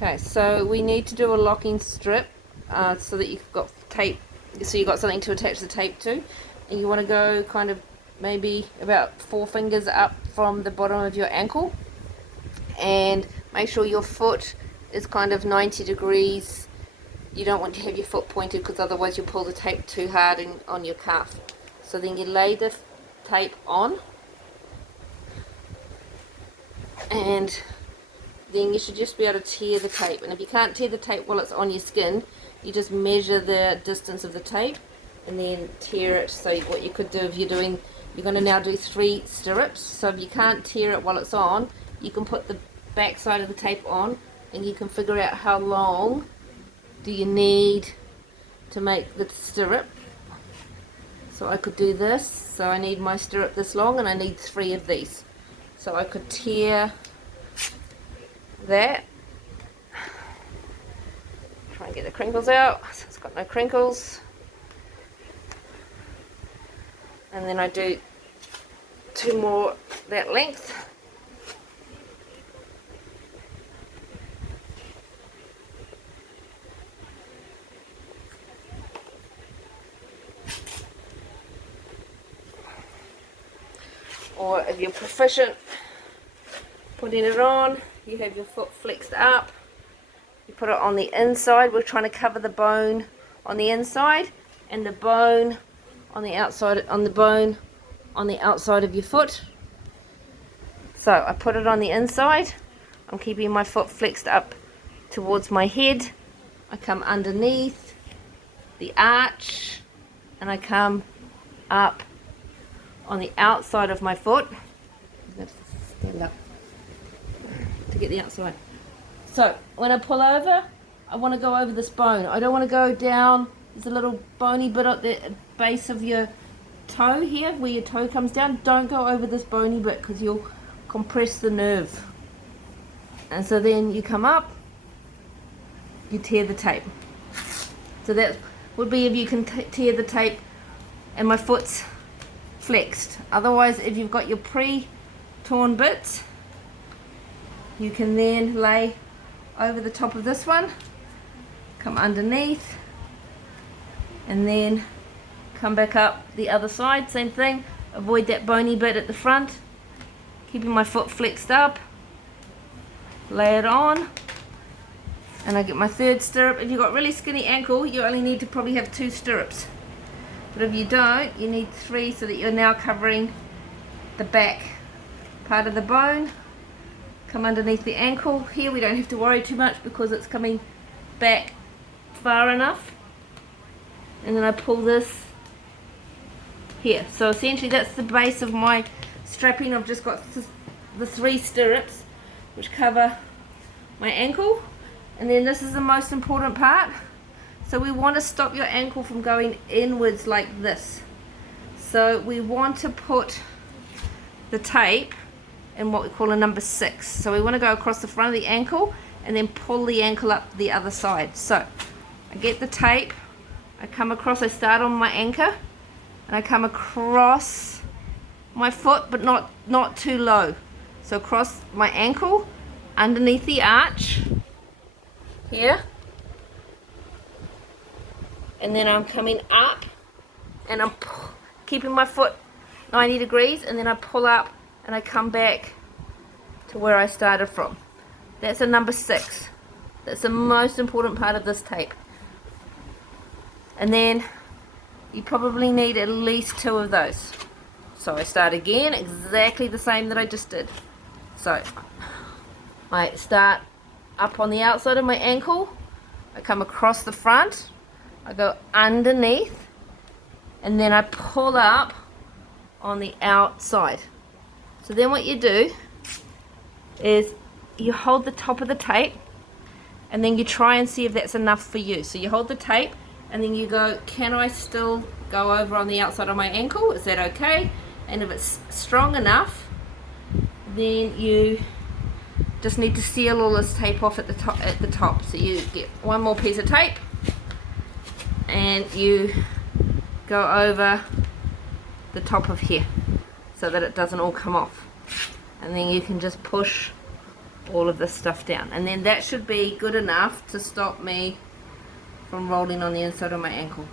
Okay, so we need to do a locking strip so that you've got tape, so you've got something to attach the tape to. And you want to go kind of maybe about 4 fingers up from the bottom of your ankle, and make sure your foot is kind of 90 degrees. You don't want to have your foot pointed because otherwise you'll pull the tape too hard on your calf. So then you lay the tape on, and then you should just be able to tear the tape. And if you can't tear the tape while it's on your skin, you just measure the distance of the tape and then tear it. So what you could do, if you're going to now do 3 stirrups, so if you can't tear it while it's on, you can put the back side of the tape on, and you can figure out how long do you need to make the stirrup. So I could do this, so I need my stirrup this long, and I need 3 of these. So I could tear that. Try and get the crinkles out, so it's got no crinkles. And then I do 2 more that length. Or if you're proficient putting it on, you have your foot flexed up, you put it on the inside. We're trying to cover the bone on the inside and the bone on the outside, on the outside of your foot. So I put it on the inside. I'm keeping my foot flexed up towards my head. I come underneath the arch and I come up on the outside of my foot. Stand up to get the outside. So when I pull over, I want to go over this bone. I don't want to go down. There's a little bony bit at the base of your toe here, where your toe comes down. Don't go over this bony bit because you'll compress the nerve. And so then you come up, you tear the tape. So that would be if you can tear the tape and my foot's flexed. Otherwise, if you've got your pre-torn bits, you can then lay over the top of this one, come underneath, and then come back up the other side. Same thing, avoid that bony bit at the front, keeping my foot flexed up, lay it on, and I get my 3rd stirrup. If you've got really skinny ankle, you only need to probably have 2 stirrups. But if you don't, you need 3, so that you're now covering the back part of the bone. Come underneath the ankle. Here we don't have to worry too much because it's coming back far enough. And then I pull this here. So essentially that's the base of my strapping. I've just got the 3 stirrups which cover my ankle. And then this is the most important part. So we want to stop your ankle from going inwards like this. So we want to put the tape in what we call a number 6. So we want to go across the front of the ankle and then pull the ankle up the other side. So I get the tape, I come across, I start on my anchor, and I come across my foot, but not too low. So across my ankle, underneath the arch, here. And then I'm coming up, and I'm keeping my foot 90 degrees, and then I pull up, and I come back to where I started from. That's a number 6. That's the most important part of this tape. And then you probably need at least 2 of those. So I start again, exactly the same that I just did. So I start up on the outside of my ankle, I come across the front, I go underneath, and then I pull up on the outside. So then what you do is you hold the top of the tape, and then you try and see if that's enough for you. So you hold the tape, and then you go, can I still go over on the outside of my ankle? Is that okay? And if it's strong enough, then you just need to seal all this tape off at the top. So you get 1 more piece of tape, and you go over the top of here so that it doesn't all come off, and then you can just push all of this stuff down. And then that should be good enough to stop me from rolling on the inside of my ankle.